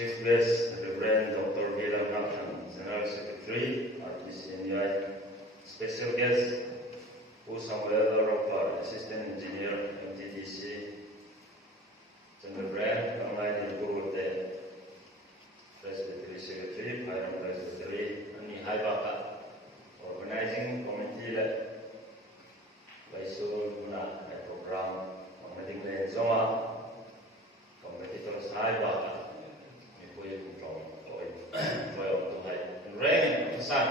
Chief Guest, Reverend Dr. Gilang Nakhan, General Secretary, RTCNUI, Special Guest, Samuel Ropar, Assistant Engineer, MTDC, General Brand, Online Gurute, Presbytery Secretary, Pyram Presbytery, Ani Haibaka, Organizing Committee, Vaisul Guna, Program, Mading Len Zoma, Competitors Haibaka, rain and sun,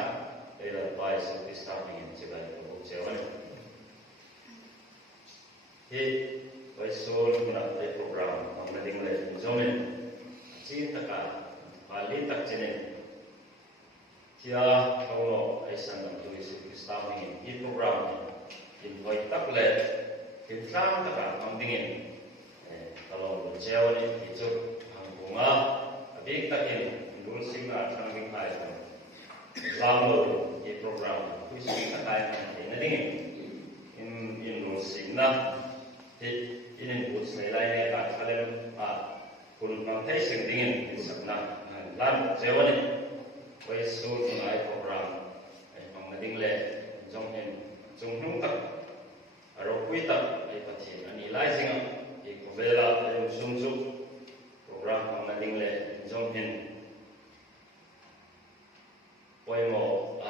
they advise of this starting in Chevron. He was sold in a program on the English zone. Chintaka, Alita Chine, Tia, Tolo, Isan, who is starting in program in Voitakle, in Tramtaka, something in along the Chevron, he took Hanguma, a big takin, losing our training high. Download a program which is a time in losing na in boots na ilay na kakalem kung pang-tasting dingin isap na lan sewani way soon na ay program ay pang-nadingle zong tak arokwita ay pati anilizing ay kubela ay sumsuk program pang-nadingle zong Poimo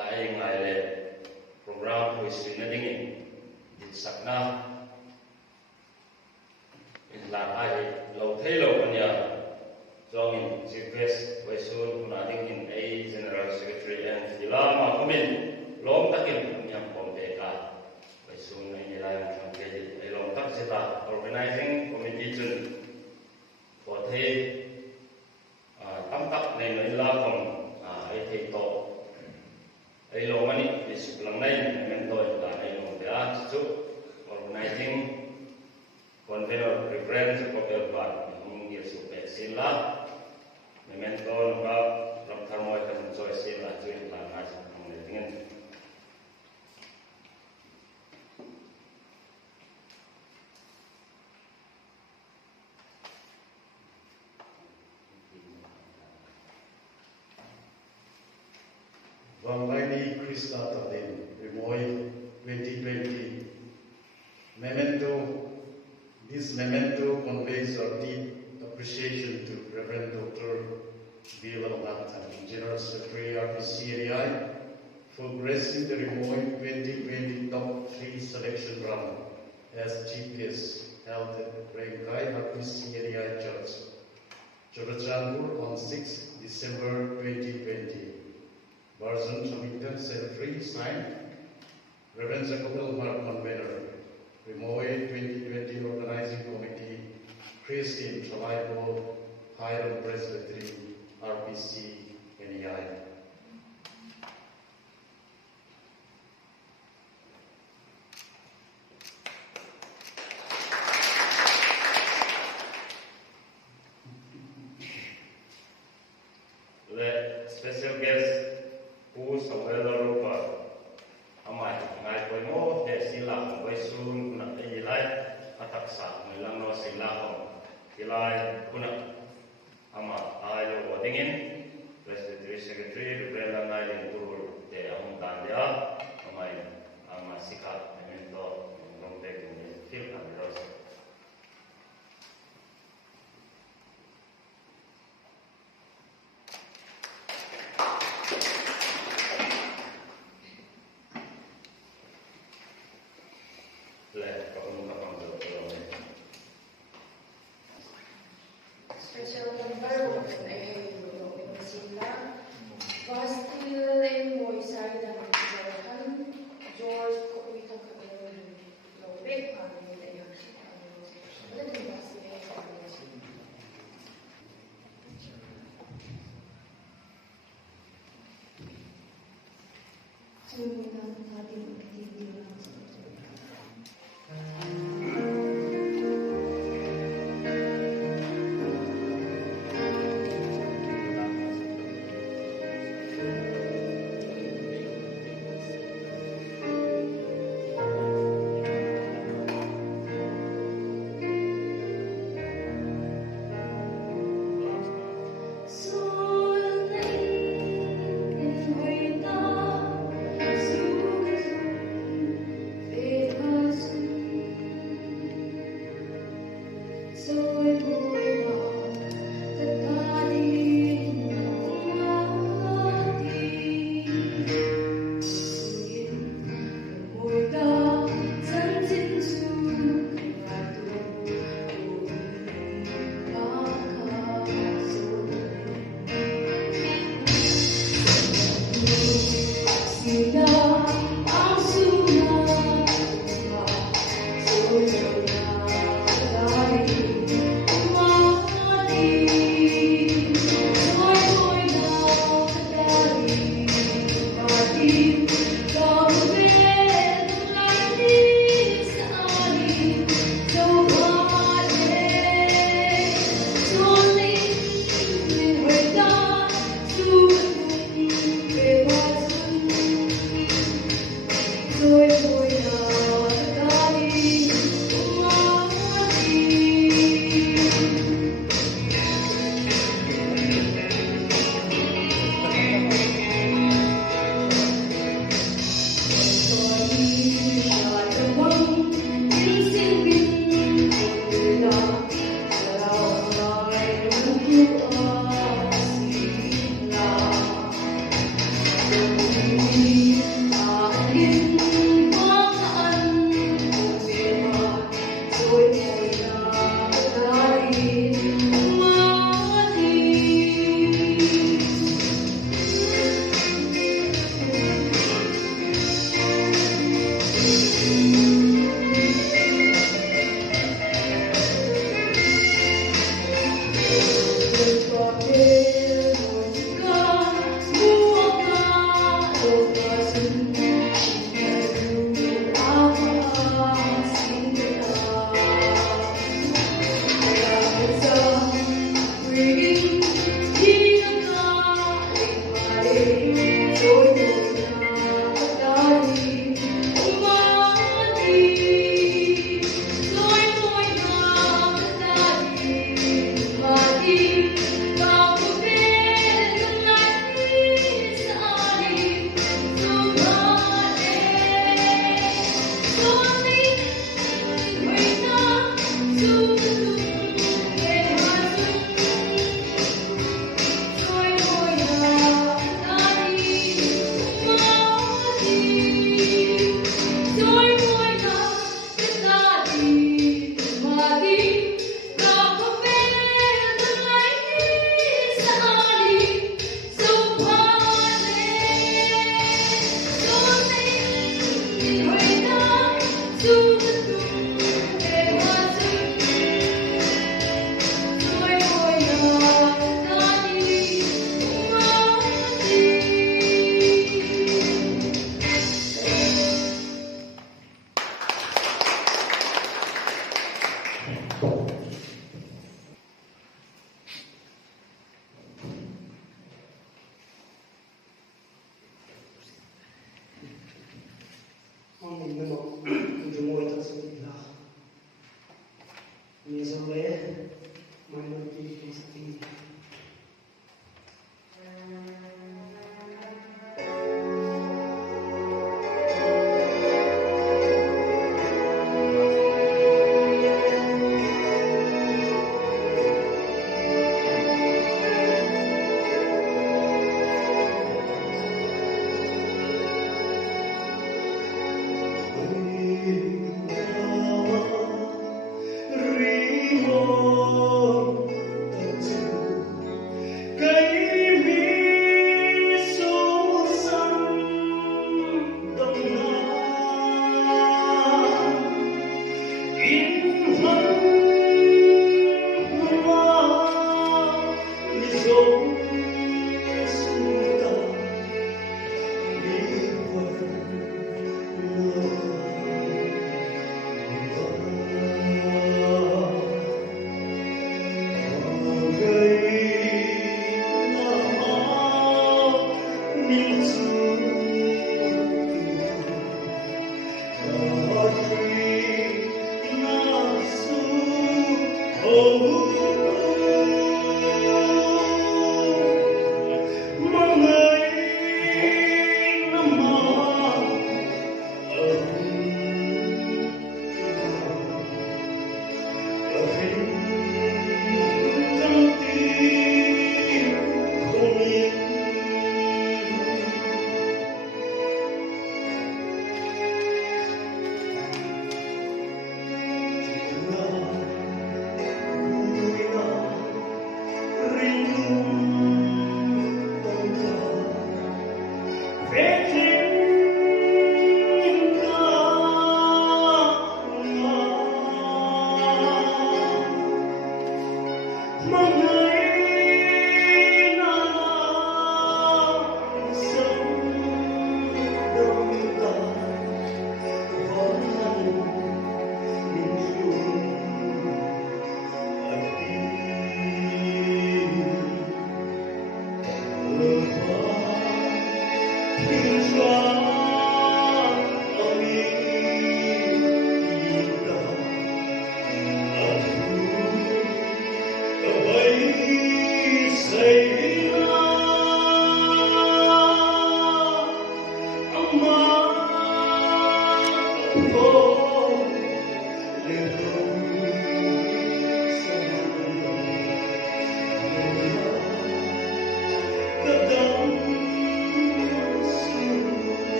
สักนะอินลาไอเราเทโลกันยาจองอินซีเฟสไว้ส่วนคุณอาดิกินไอ General Secretary and ฟิลามาคอมินล้อมตะกินยังปอมเบกาไว้ส่วนในเวลาทำเกดิไอล้อมตักเสตา Organizing Committee จุนพอเทตั้งตักในเวลาของไอเทโตไอล้อมนี่ดิสพลังในเมนโตอินลาไอล้อมเบียจุ Organizing Convener Reference Kopel Bar Mungil Supek Sila Memento Nuka Ramthar Moy Kan Joy Sila Juin Langas Mengenai Wanglaini Krishna Tadin Rimoy 2020 This memento conveys our deep appreciation to Reverend Dr. Bilal Nathan, General Secretary RPCAI, for gracing the Rimoy 2020 Top 3 selection round as chief guest held at Rengkai RPCAI Church, Chorachandpur on 6 December 2020. Version Submitted Secretary signed Reverend Jacob Mark Convener, Rimoy 2020 Organizing Committee, Christine Chalaibo, Hiram Presbytery, RPC, NEI. The special guest who Samuel Rupa Amai Ngai Koimo de Sila Wai Sun Kuna Ilai Ataksa Milano Sila Ilai Kuna Ama Ayo Wadingin Presbytery Secretary Reverend Nailin Guru de Amundandia Amai Ama Sika Memento Nombek Fil Kamiros Special member of the Sila, Bastil and Moisai dan George Kopita Lobek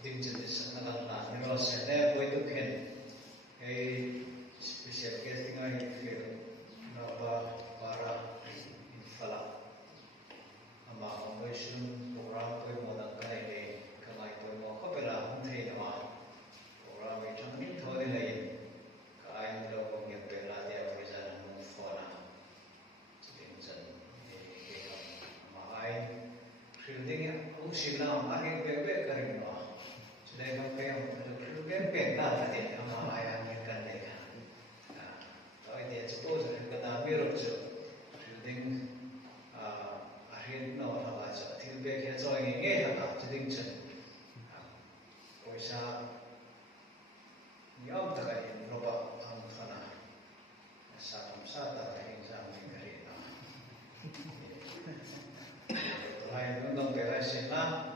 Digital sanagalan nilo sene boy to ken ay special guest ngai feel na para infala ama convention program ko mo na kai le kamai ko mo ko pela thei na ma program ai thang ni thoi le kai lo ko nge pela de avisan mo fona ting chen ke ma ai fielding ya ku sila ma ke be ka ri no Today, I'm going to get that. I think I'm going to get that. I suppose I'm going to be able to building a real no, I'm going to be able to get that. To think, Oisa, you have to get in Roba, I'm going to Sata, I don't know where I say now.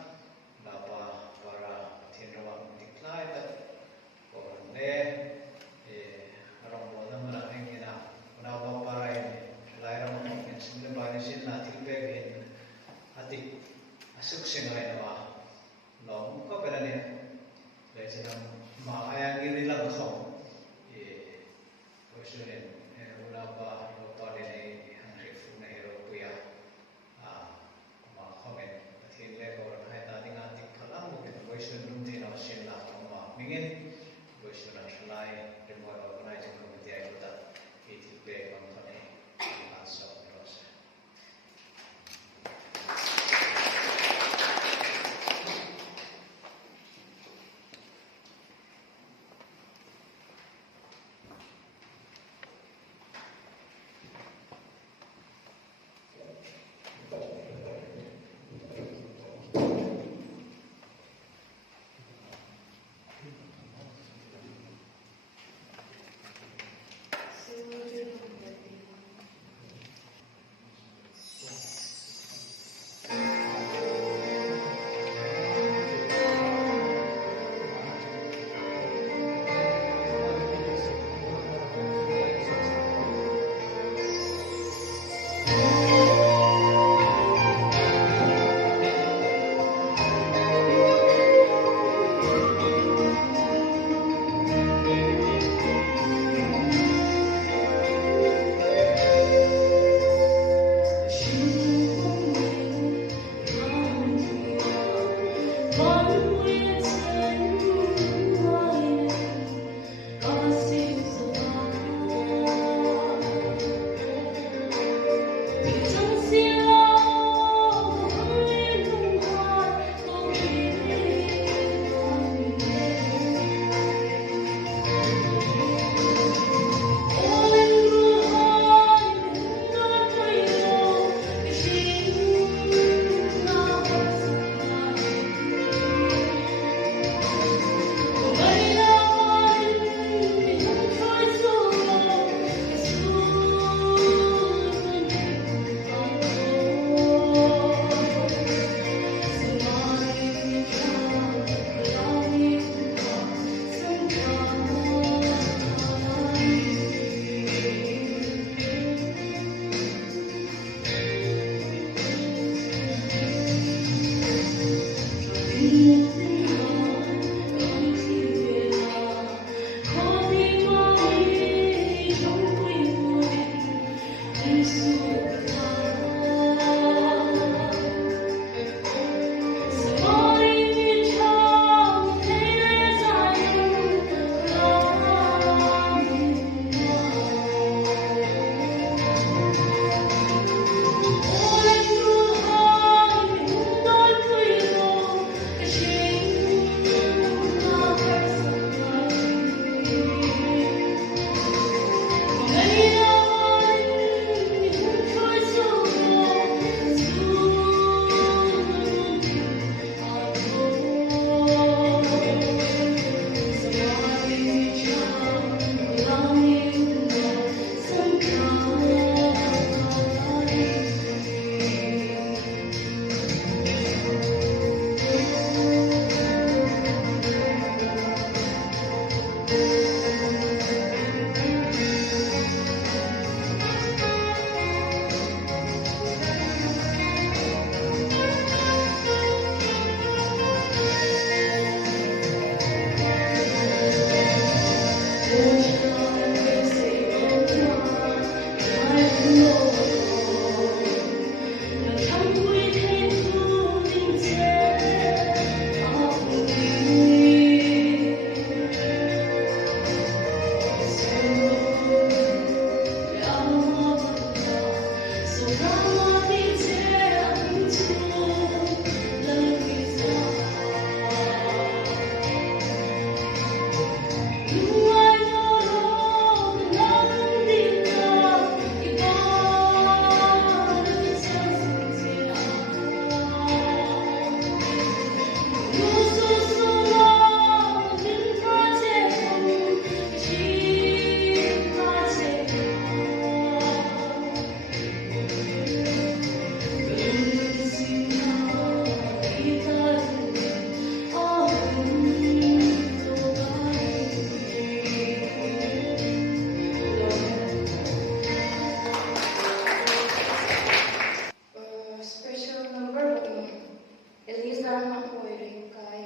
sejarah makoi ringkai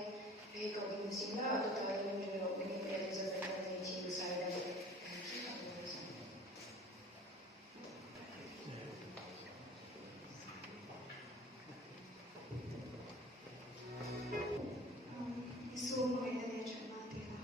kau gimusila atau tahu juga ini Elizabeth dan Cinta saya dan Isu ko ay na-mention natin na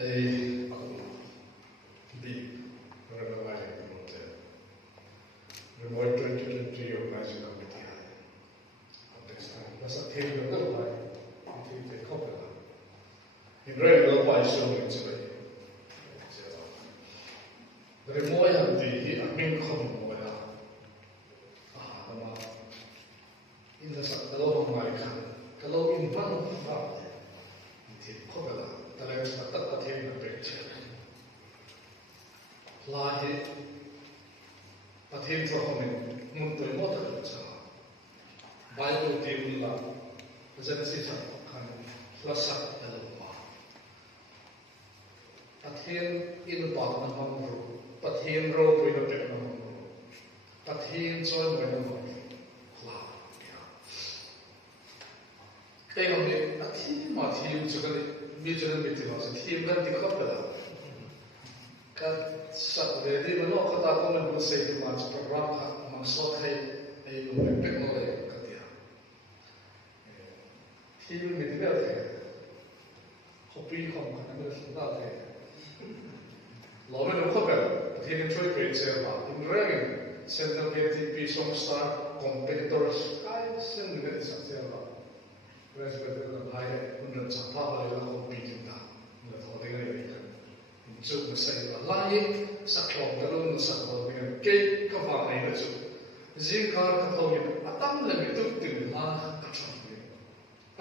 the Renovation Hotel. Remote 2023 Organizing Committee of this time. That's a team of the life. They copy that. In regular by showing today. The remote and the admin common where in the Sakalo of my country. Kalau in one of the Kogala, the language of the picture. Lahi, but him for home, Munto Motor, Bible Tibula, Genesis and Flassa, but him in the bottom of the room, but him wrote with a bit of but him joined with a Kaya kami, at hindi matiyong sa medyo ng bitiro, sa team ng tikap pala. Kat sa ready mo no, kata ko na sa ito mga program ka, mga slot ay lumipit mo kayo katiya. Team ng bitiro kaya, kopi ko mga namin sa dati. Lobe ng kapel, at hindi choy ko siya ba. In ringing, Central KTP Songstar competitors, ay siyang sa siya ba. Respect the high under Chapa la competing da the holding it in so the say la yi sa klong da lo sa ko bi ke ka ba ai da chu zin kar ka thong ni atam le mi tu tin la ka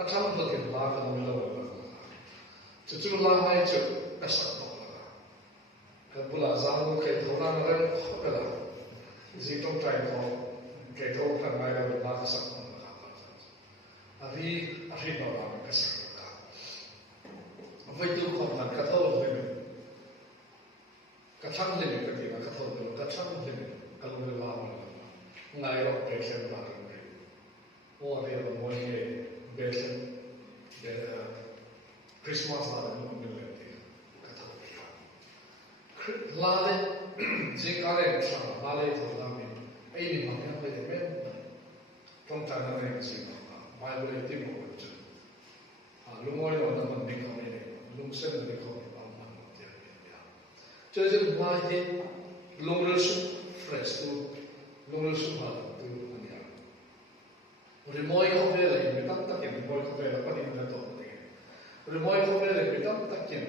cham lo ke la ka no lo chu chu la hai chu ka sa to ka bula za lo ke thong na ren ka da zin tong trai ko ke to ka mai la ka sa Ari no lang kasi ka. Avoid to come and katol limit. Katang limit ka tina katol limit. Katang limit kalung lamang. Ngai ro patient lang rin. O ari ang mo ni patient Christmas lang mo nilet. Katol limit. Lale jikare sa lale to lang. Ay ni mga pwede men. Tong tanong na kasi Bible ay timo ko dyan. Lumoy na naman din kami. Lungsen na din kami. Jadi mahit lungrusuk fresh tu lungrusuk hal tu ania. Remoy ko vele bitam takin remoy ko vele pa din na to. Remoy ko vele bitam takin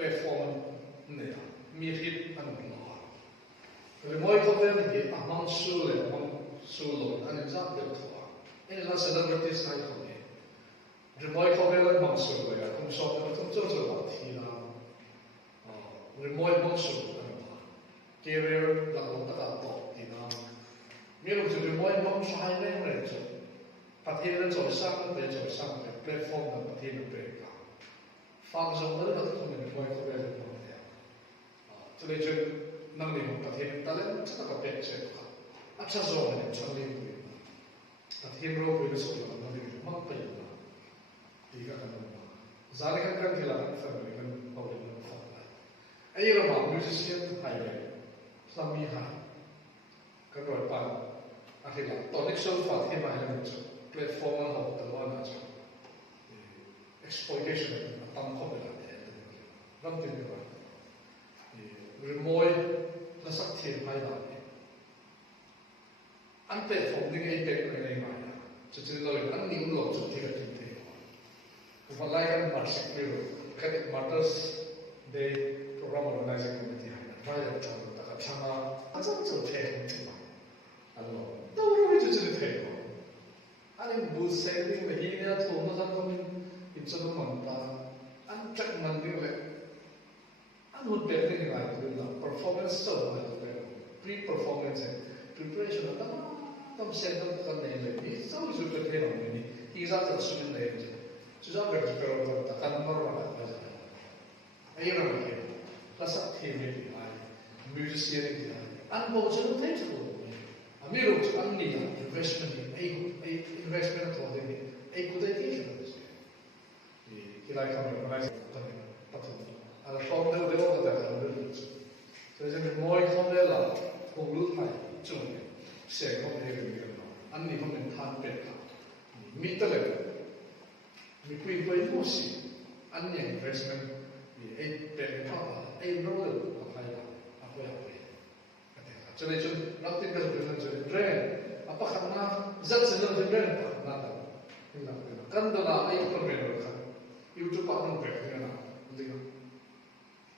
platform ne. Mirip an no. Remoy ko vele ki amang sule an example to. Ini lah celebrities naik kami. Remoy kami lang mangsur lagi. Kung shop na tum curcol mati na. Remoy mangsur ano ba? Career lang tak top di na. Meron si remoy mangsur hay na yung recho. Pati na sang platform na pati na break. Function na rin kami remoy kami lang kami. Tuloy dyan nang limang pati na talent sa nakapet check ka. At sa zone na yung limang. At hero ko yung sobrang namin magpayo na. Di ka naman ba? Zali ka kang kailangan family kan pawin ng family. Ay yung mga musician highway. Slamihan. Kagawal pa. Akila. Tonic sulfat himahin nito. Platform ang hawak dalawa na ito. Exploitation at tangkong nila. Ramtin nila. Remoy nasaktin hay namin. Ang platform din ay ipek na ngayon. So, sinulawin, ang niulog sa tiga tinti. Kung malayan Marsik Miro, Catholic Martyrs Day Program Organizing Committee, Raya Chama, Takachama, asan sa tayo nito? Ano? Tawag ito sa tayo. Anong booth setting, mahina at humasan kami ito naman pa. Ang check man din ulit. Ano pwede nila ito lang? Performance to, pre-performance and preparation at tam sendam kan nele ni sau super kero ni iza ta sumin le je suza ber pero ta kan marwa ta ja ai ra ni lasa theme ni ai musician ni an bo jo te ko amiro an ni investment ni ai investment to de ai ku de ti ni kilai ka me na ta patu ala form de ta ta so je moi form de la ko lu mai chu sẽ không thể được anh đi không nên than bệt cả mi ta lại mi quy với mua gì anh nhận investment ai pe pa ai no apply la apply cho nên chúng nó tin được cái chuyện brand apa karena zat sedang brand apa nada hilang kan dola ai pun brand kan YouTube apa pun brand kan betul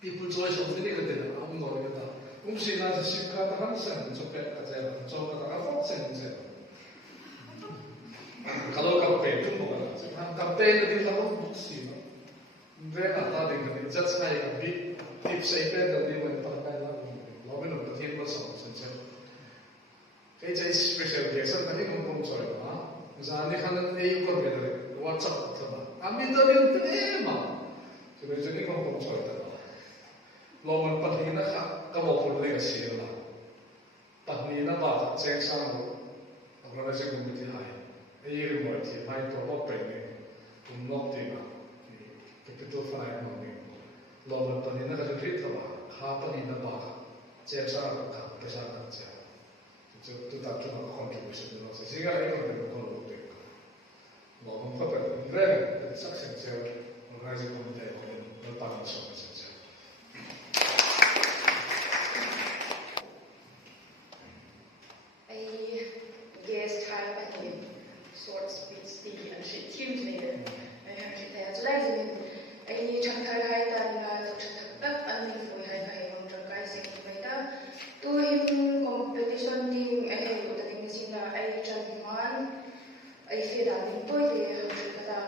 people choice of ini kan tidak am ngor kita mesti nasi sipka tahan sen cepet aja coba tahan fok sen kalau kape itu bukan kape itu kalau buksi brand apa dengan zat saya tapi tips saya dari mana pakai lah Robin of the Table Song sen cái chạy special guest là cái công soi đó, giờ này khăn ấy còn cái đấy, WhatsApp thôi mà, mình tôi biết thế mà, cho nên cái công soi đó, lo mình bắt hình nó khác, cái bộ phận này cái gì đó, bắt hình nó bảo check sang rồi, hoặc là check công ty hay, cái gì cũng vậy thì hay có bao bền này, cũng nóc tiền à, capital file mà mình, lo mình bắt hình nó cái gì thôi mà, khá bắt hình nó bảo check sang rồi cả, cái sang rồi check itu tak cuma contribution itu saja. Sehingga itu menjadi konflik. Ngomong apa? Brand sukses saya organisasi komunitas dan bertanggung jawab saja. Guest har en sorts stil en skittimt med så länge vi en chankar hai ta na tak an ni foi hai hai om chakai se mai ta tu him competition team ko ta ding sina ai chanman ai fe da ni poi de ta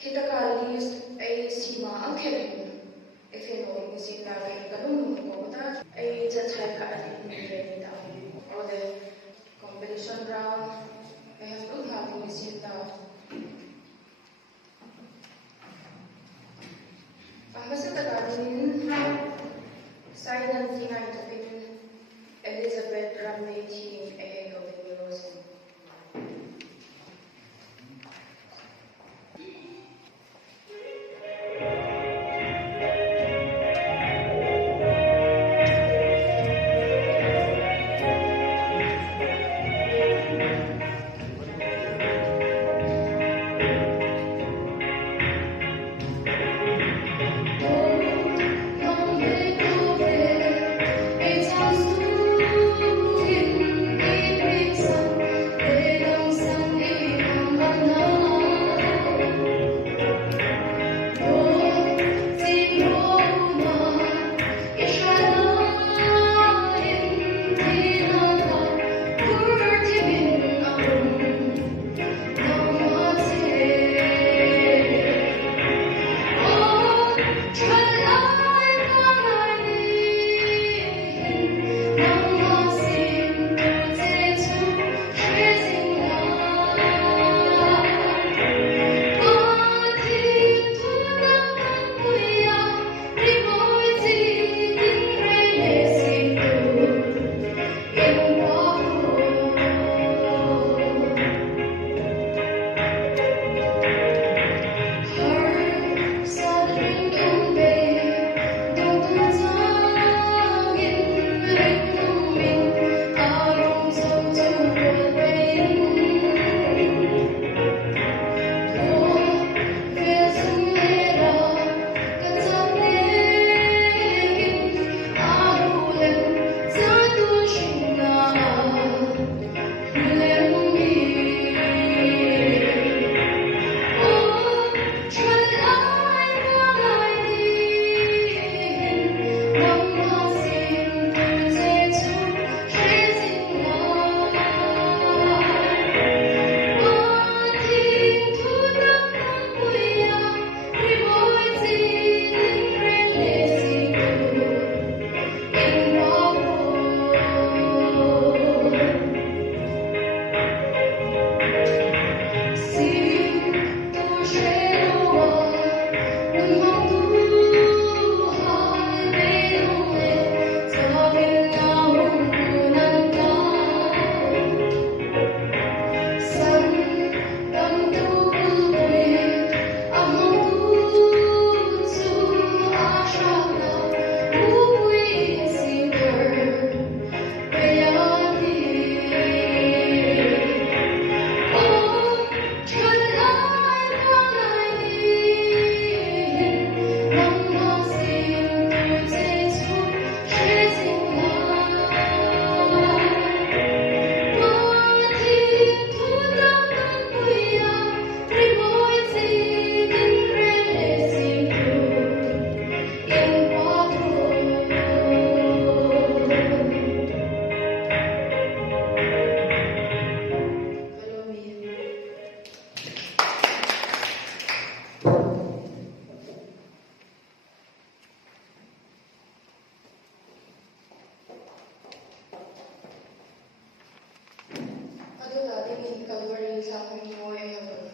hita ka list ai sima an khere ai fe no ni sina ai ka dum ko ta ai cha chai ka ani ni ta or the competition round I have not had ni sina Pangasa taganin silent tingay tapin Elizabeth Ramley team ahead of the Eurozone. Calvary sa Pinoy ay hanggang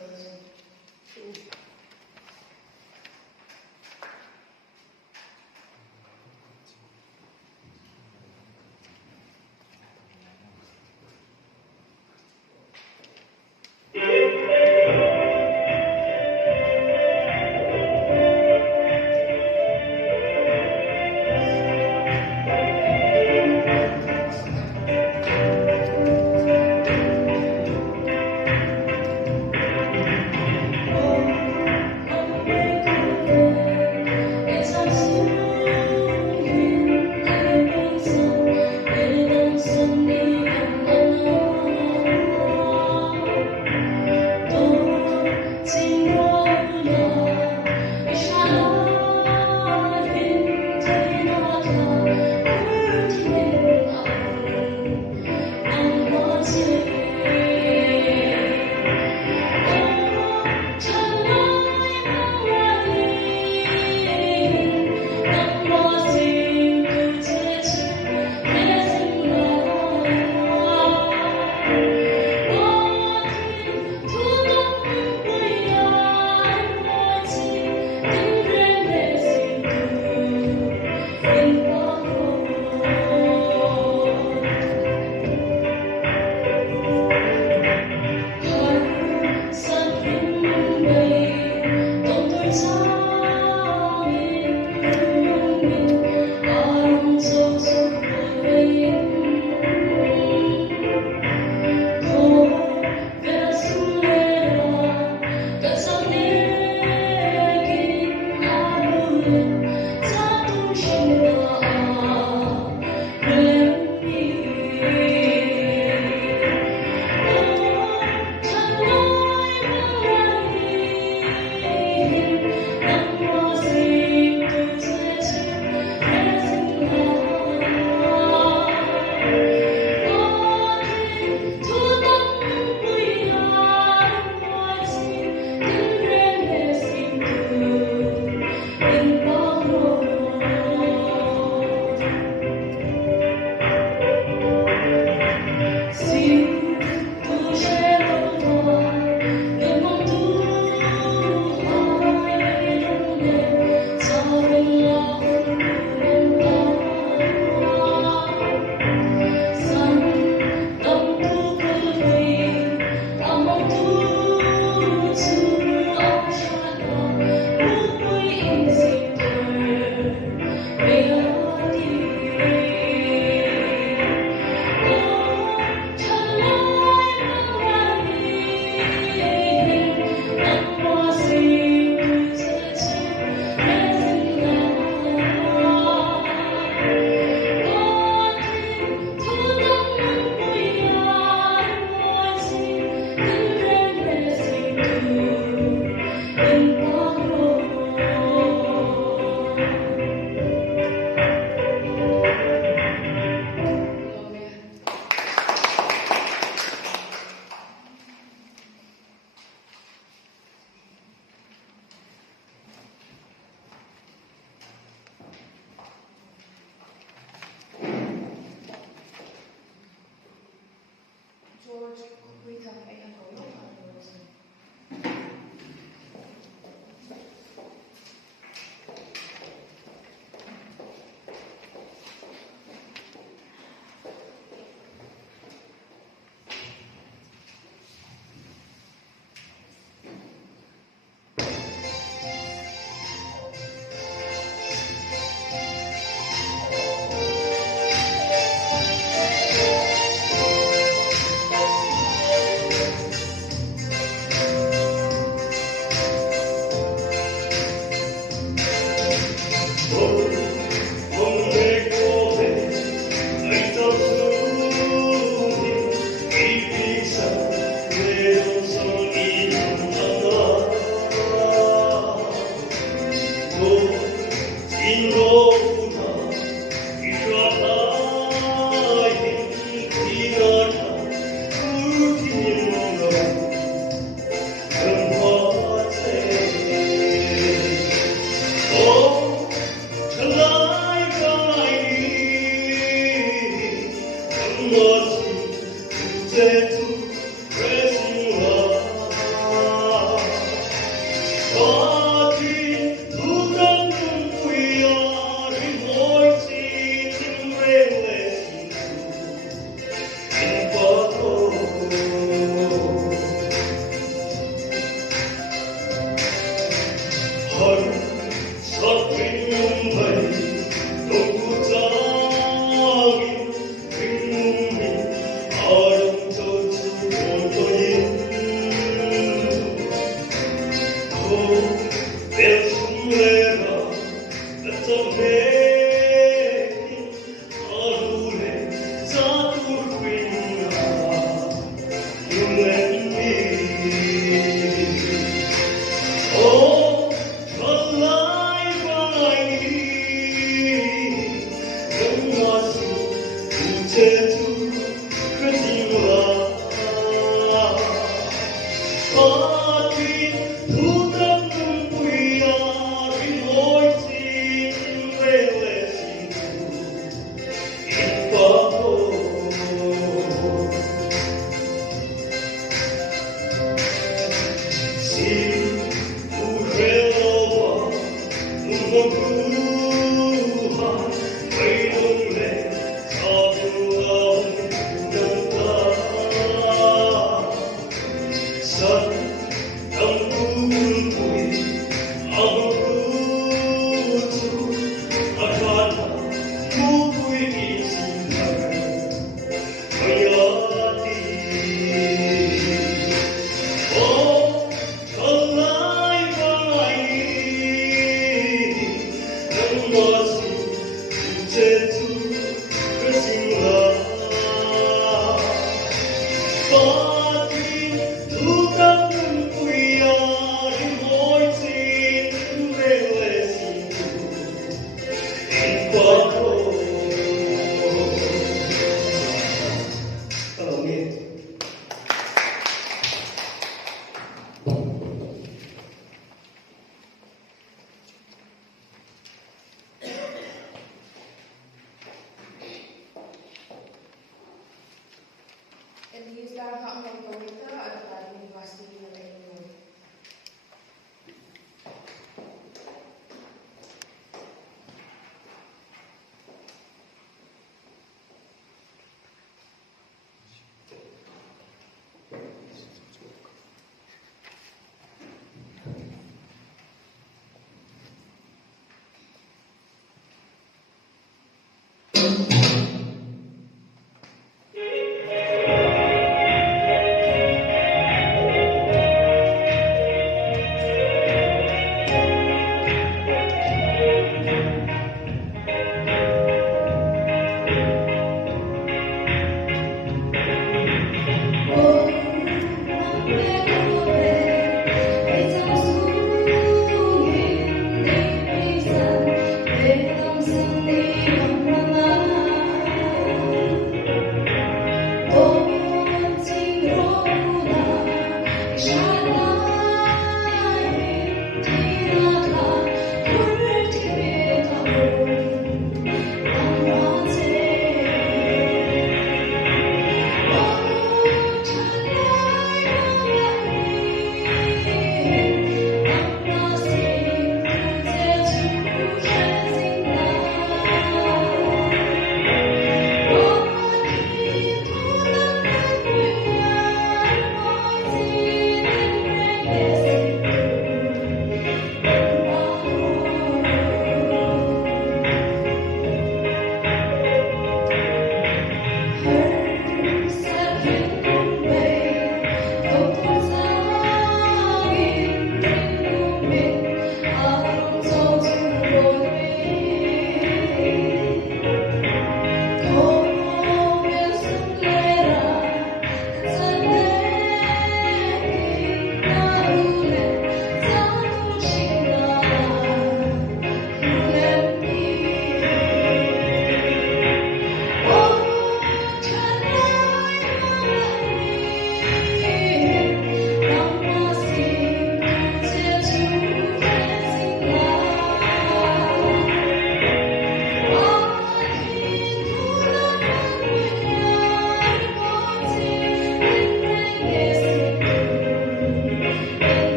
Thank you.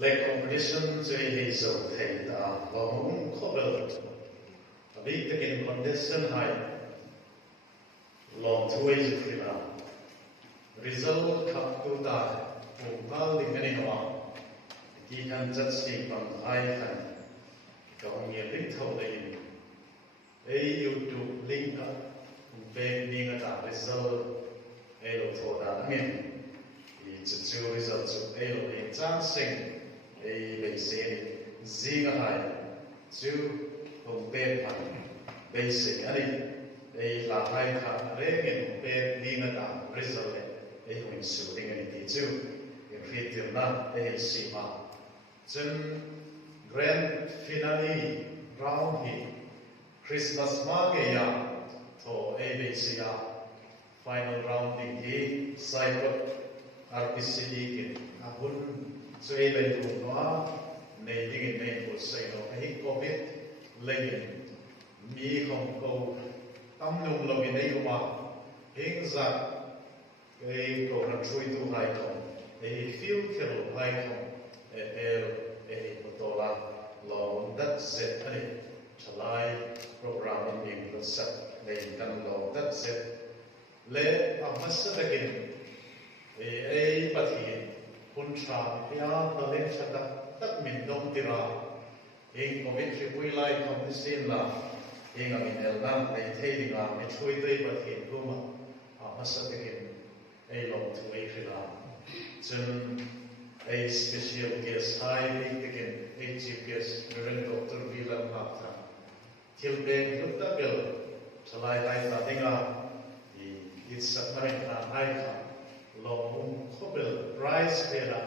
Like competition say hazel thay da long khobel abik takin condition hai long thui jufila result khap tu da pungkal dingani nawa ki kan jat sing pang hai kan kong ye link thau dei YouTube link ka be ning da result lo tho da ngin i chu result chu lo e chang sing be se zinga hai chu hong pe pan basic ani la hai kha re ngin pe ning da result hong su ding ani ti chu creative na si ma chen grand finale round hi Christmas ma ke ya to ABC ya final round ding hi cyber RPC ke ahun so e ben tu no nei ding nei ko sai no hi covid legen mi hong ko tam nung lo nei ma hing za e ko na chui tu hai ko e feel kel hai ko e motola lo dat set ani chalai program in the set nei kan lo dat set le amasa begin e pati kuncha ya dalen chata tak min dong tira eng covid pui lai kom sin la eng amin el nam nei thei la me chui dei pati kuma amasa begin e lo tu e khila chen a special guest high begin a chief guest Reverend Dr. Vilam Napta til ben lutta bel chalai lai ta dinga it's submarine hai long khobel price pera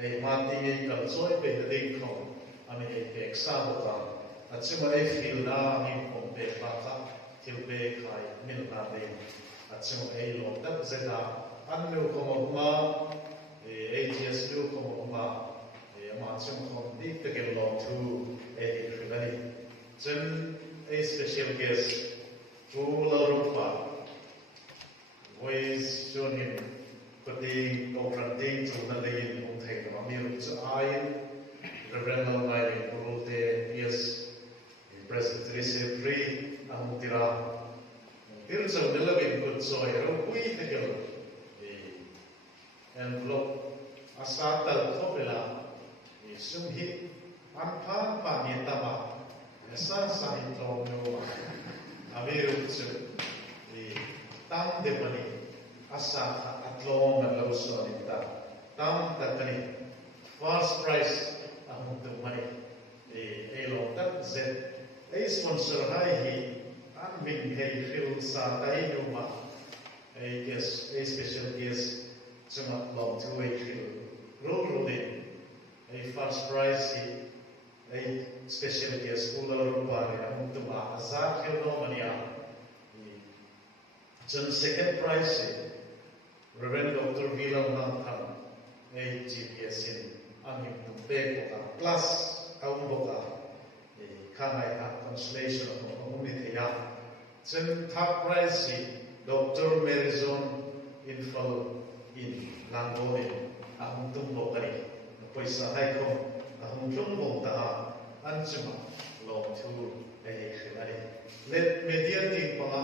e mati e kal soi pe de ko ami e example ta achuma e fil na ni kom pe pa ka til pe khai mil na de achuma e lo ta zeta annu ko ma ATS lu ko ma ma chung ko di te ke lo tu e khibani chen a special guest Ruler Rupa ways shown him putting confronting to the lane on take Amir Ayin Reverend Malai Purulte yes Presbytery Secretary Amutira Here's a little bit good soy we take envelope asatal kopela sum hit anpan pa nietama esa sahito no Amir chu tam de pani asa atlong na lo so ni ta tam ta kani first prize among the money a lot that z a sponsor hai hi an min hei fil sa dai numa a guest a special guest chunga long to a fil ro de a first prize hi a special guest ular ba among the ba azar khil no mania chun second prize Reverend Dr. Vilam Nanthan a GPS in Amim Pekota plus Aumboka a Kanai translation of Umitaya. Then top prize Dr. Marizon Infal in Langoni Amtum Bokari. Poisa Haiko Amtum Bota Anjuma Long to a Hilari. Let mediating Pama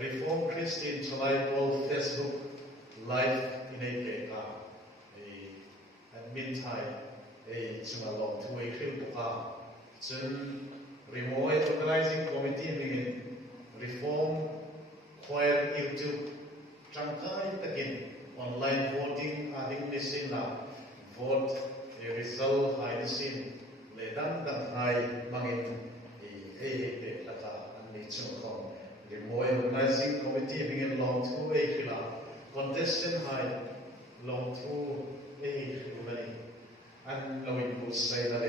Reform Christian Chalai Paul Facebook Life in a paper, admin time, a long to a Hilpoka, Zen remote organizing committee meeting, reform, choir YouTube, Chankai again, online voting, adding missing now, vote, a result, high missing, Ledan dan high mangin, a lata, and nature remote organizing committee meeting long to a Hila. Contestant high long to a human and knowing who say that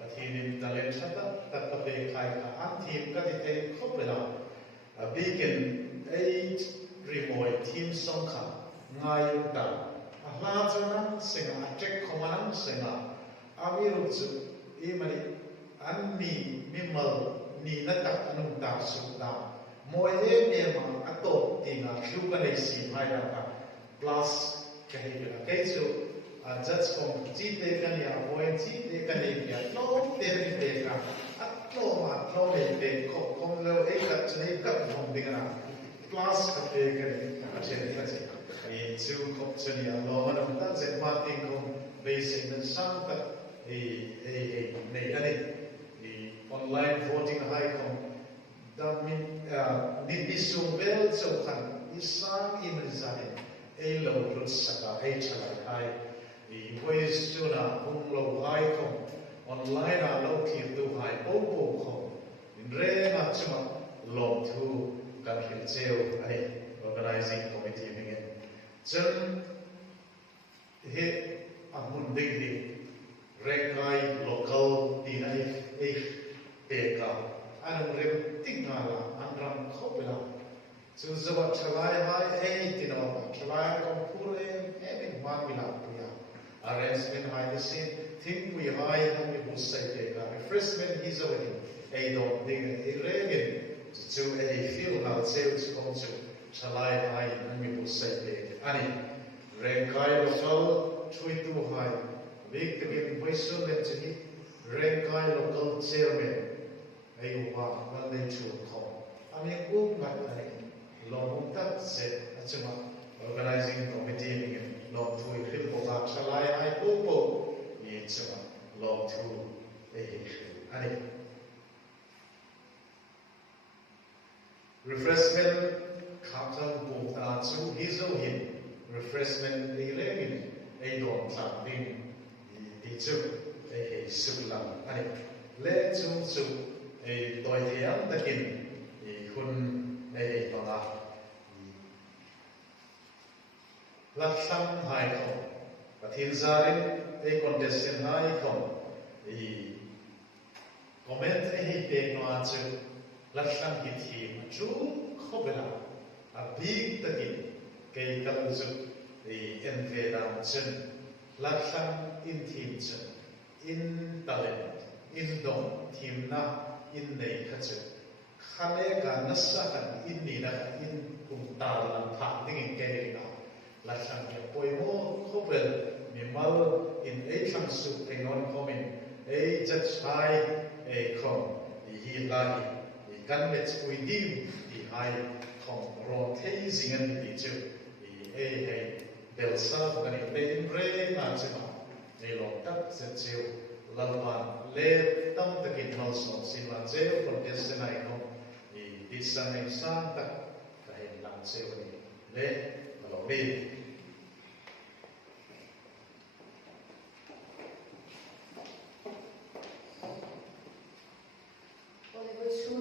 but he didn't talent shata that the big high team got it a copula a beacon 8 remote team sonka ngai da a lajana singer a check command singer amirutsu imani anni mimal ni natak anung ta suda Moi ma ato tinga kluka nei si mai da plus kahibela kaiso judge kom jite kan ya point jite kan ya no ter te ka atlo ma atlo te ko kom lo e ka chne ka hom dinga plus ka te kan achen ka se e chu ko chni ya lo ma ta se ma ting ko basic and sang ta nei ani online voting high kom Niti sumbel sokhan isang imrizane ay lo saka ay chalai ay iwais tuna hung lo hai ko online a lo kirtu hai popo ko inre na chuma lo tu kan hilcheu ai organizing committee meeting chen he amun ding rekai local dinai peka anong rem tingala anram khopela chuzawa chalai hai ei tinawa chalai kom pure emin mamila puya arrangement hai the same thing we hai and we will say the refreshment is away ei don't ding ei regen to a feel now sales come to chalai hai and we will say the ani renkai local chuitu hai week begin voice let to renkai local chairman ayuwa walay chuko ami umat ani long tak se achuma organizing committee ni long to khil ko ka chalai ai popo ni chuma long to ani refreshment khakal bo ta chu hizo hin refreshment ni legin ai don sa ding di chu sulam ani le chu toy thiam takin hun panga laksam hai ko pathin zarin contestant hai ko comment pe no achu laksam hi thi chu khobela a big takin ke kalzu enve da chen laksam in team chen in talent in dong team na in nei khache khane ka nasa kan in ni na in kum tal lam pha ding ke na la sang ke poimo khobel mi mal in a thang su pengon komin a judge high a kom hi lani kan met ui dim di hai kom ro thei zingan di chu a belsa kan in re na chima nei lo tak se cheu lalwan le tam takin halson sinwa cheu contestant ai kom di sanai sang tak kahen lang cheu ni le lo bi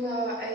tunga ai